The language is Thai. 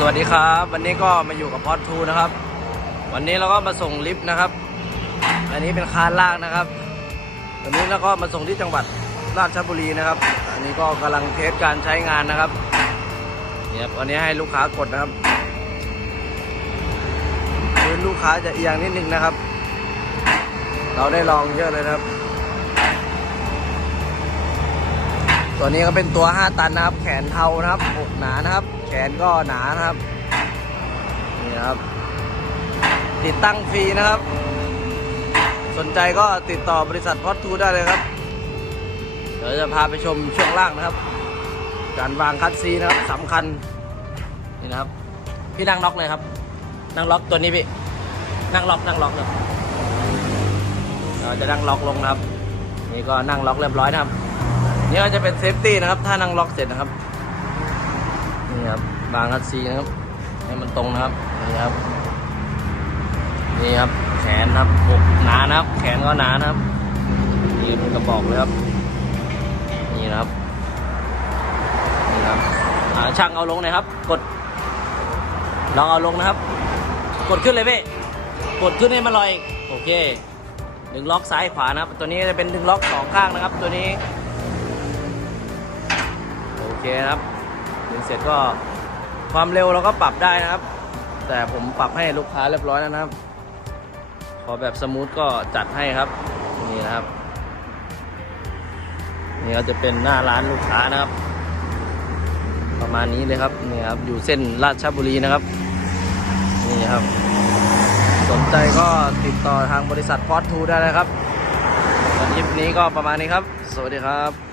สวัสดีครับ วันนี้ก็มาอยู่กับพอดทูนะครับ วันนี้เราก็มาส่งลิฟต์นะครับ อันนี้เป็นคานล่างนะครับ วันนี้เราก็มาส่งที่จังหวัดราชบุรีนะครับ อันนี้ก็กำลังเทสการใช้งานนะครับเนี่ยครับวันนี้ให้ลูกค้ากดนะครับพื้นลูกค้าจะเอียงนิดนึงนะครับ เราได้ลองเยอะเลยนะครับ ตัวนี้ก็เป็นตัว 5 ตันนะครับ แขนเทานะครับอกหนานะครับ แขนก็หนานะครับ นี่ครับ ติดตั้งฟรีนะครับ สนใจก็ติดต่อบริษัทพอดทูได้เลยครับ เดี๋ยวจะพาไปชมช่วงล่างนะครับ การวางคัดซีนะครับสำคัญ นี่นะครับ พี่นั่งล็อกเลยครับ นั่งล็อกตัวนี้พี่ นั่งล็อกนั่งล็อกเลยเราจะนั่งล็อกลงนะครับ นี่ก็นั่งล็อกเรียบร้อยนะครับ นี่ก็จะเป็นเซฟตี้นะครับ ถ้านั่งล็อกเสร็จนะครับ นี่ครับบางคัดซีนะครับ ให้มันตรงนะครับ นี่ครับ นี่ครับ แขนนะครับอกหนานะครับ แขนก็หนานะครับ นี่เป็นกระบอกเลยครับ นี่นะครับ นี่ครับช่างเอาลงน่อยครับ กด ลองเอาลงนะครับ กดขึ้นเลยพี่กดขึ้นให้มันลอย โอเคดึงล็อกซ้ายขวานะครับ ตัวนี้จะเป็นดึงล็อกสองข้างนะครับ ตัวนี้ เคนะครับดึงเสร็จก็ความเร็วเราก็ปรับได้นะครับ แต่ผมปรับให้ลูกค้าเรียบร้อยแล้วนะครับ ขอแบบสมูทก็จัดให้ครับนี่นะครับ นี่ก็จะเป็นหน้าร้านลูกค้านะครับ ประมาณนี้เลยครับนี่ครับอยู่เส้นราชบุรีนะครับนี่ครับ สนใจก็ติดต่อทางบริษัทพอดทูได้เลยครับวันคลิปนี้ก็ประมาณนี้ครับ สวัสดีครับ